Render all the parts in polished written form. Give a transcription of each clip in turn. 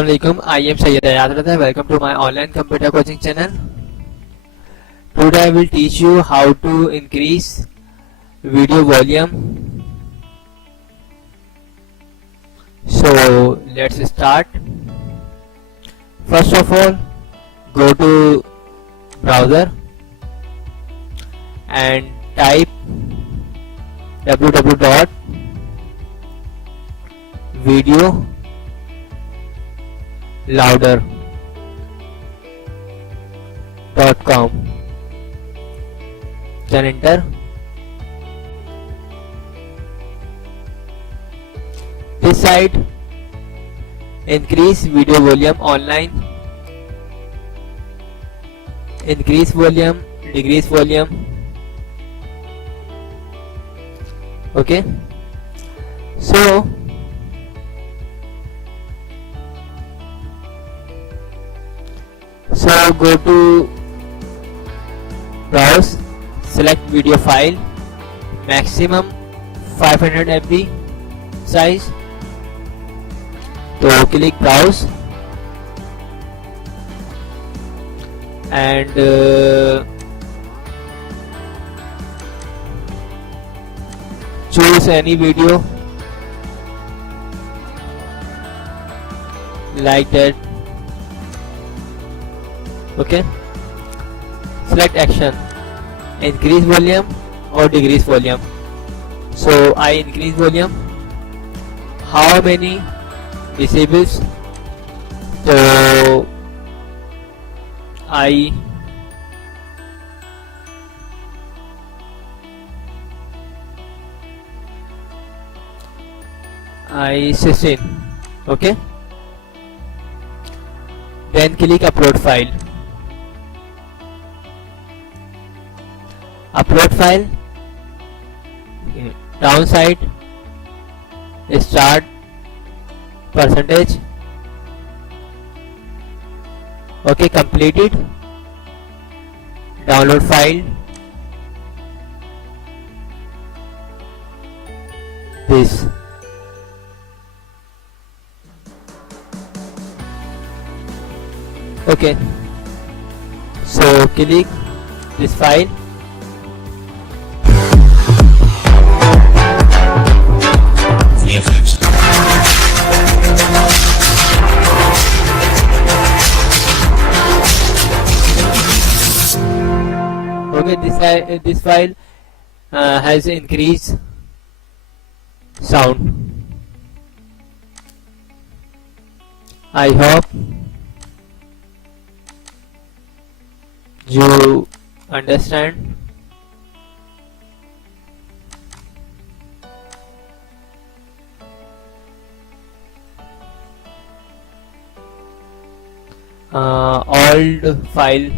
Assalamualaikum, I am Syed Ayaz Raza. Welcome to my online computer coaching channel. Today I will teach you how to increase video volume. So let's start. First of all, go to browser and type www.videolouder.com. Then enter. This side, increase video volume online, increase volume, decrease volume. Okay, so go to browse, select video file, maximum 500 MB size. So click browse and choose any video like that. Okay, select action, increase volume or decrease volume. So I increase volume. How many decibels? So I 16. Okay, then click upload file. Upload file, downside, start percentage. Okay, completed. Download file. This. Okay, so click this file. Okay, this file has increased sound. I hope you understand. Old file.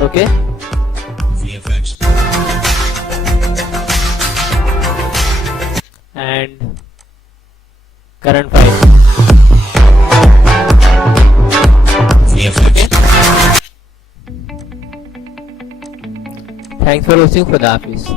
Okay, and current file. Okay. Thanks for watching. Khuda Hafiz.